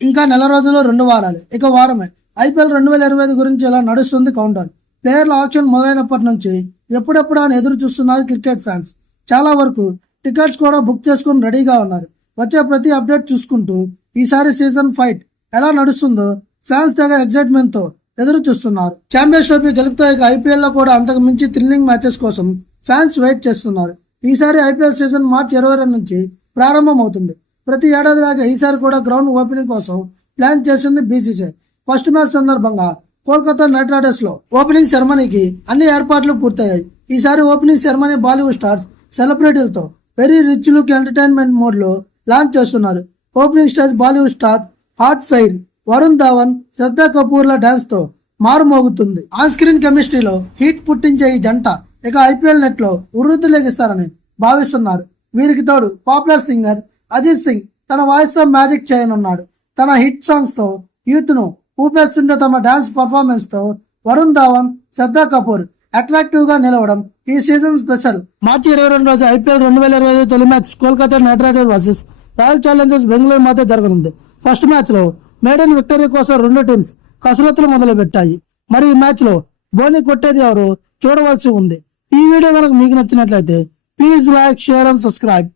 ఇంకా నెల రోజుల్లో రెండు వారాలు. ఇక వారమే. ఐపీఎల్ రెండు వేల ఇరవై ఐదు గురించి ఇలా నడుస్తుంది కౌంటర్ ప్లేయర్ల ఆప్షన్ మొదలైనప్పటి నుంచి ఎప్పుడెప్పుడు అని ఎదురు చూస్తున్నారు క్రికెట్ ఫ్యాన్స్. చాలా వరకు టికెట్స్ కూడా బుక్ చేసుకుని రెడీగా ఉన్నారు. వచ్చే ప్రతి అప్డేట్ చూసుకుంటూ ఈసారి సీజన్ ఫైట్ ఎలా నడుస్తుందో ఫ్యాన్స్ తెగ ఎక్సైట్మెంట్తో ఎదురు చూస్తున్నారు. ఛాంపియన్స్ ట్రోఫీ గెలుపుతో ఇక ఐపీఎల్లో కూడా అంతకు మించి థ్రిల్లింగ్ మ్యాచెస్ కోసం ఫ్యాన్స్ వెయిట్ చేస్తున్నారు. ఈసారి ఐపీఎల్ సీజన్ మార్చి ఇరవై రెండు నుంచి ప్రారంభమవుతుంది. ప్రతి ఏడాదిలాగా ఈసారి కూడా గ్రౌండ్ ఓపెనింగ్ కోసం ప్లాన్ చేసింది బీసీసీఐ ఫస్ట్ మ్యాచ్ సందర్భంగా కోల్కతా నైట్ రైడర్స్లో ఓపెనింగ్ సెరమనీకి అన్ని ఏర్పాట్లు పూర్తయ్యాయి. ఈసారి ఓపెనింగ్ సెరమనీ బాలీవుడ్ స్టార్స్ సెలబ్రిటీలతో వెరీ రిచ్ లుక్ ఎంటర్టైన్మెంట్ మోడ్లో లాంచ్ చేస్తున్నారు. Opening star Bollywood star hot fire Varun Dhawan Shraddha Kapoor ల డాన్స్తో మారుమోగుతుంది. ఆన్ స్క్రీన్ కెమిస్ట్రీలో హీట్ పుట్టించే ఈ జంట ఇక ఐపీఎల్ నెట్లో ఉర్రుతులేగిస్తారని భావిస్తున్నారు. వీరికి తోడు పాపులర్ సింగర్ అజిత్ సింగ్ తన వాయిస్తో మ్యాజిక్ చేయనున్నాడు. తన హిట్ సాంగ్స్తో యూత్ను ఊపేస్తుండే తమ డాన్స్ పర్ఫార్మెన్స్తో వరుణ్ ధావన్ శ్రద్ధా కపూర్ అట్రాక్టివ్గా నిలవడం ఈ సీజన్ స్పెషల్. మార్చి ఇరవై రెండు రోజు ఐపీఎల్ రెండు వేల ఇరవై ఐదు తొలి match Kolkata knight rider versus royal challengers Bengaluru మధ్య జరగనుంది. ఫస్ట్ మ్యాచ్లో మేడన్ విక్టరీ కోసం రెండు టీమ్స్ కసరత్తులు మొదలు పెట్టాయి మరి ఈ మ్యాచ్లో బోని కొట్టేది ఎవరు చూడవలసి ఉంది. ఈ వీడియో కనుక మీకు నచ్చినట్లయితే please like share and subscribe.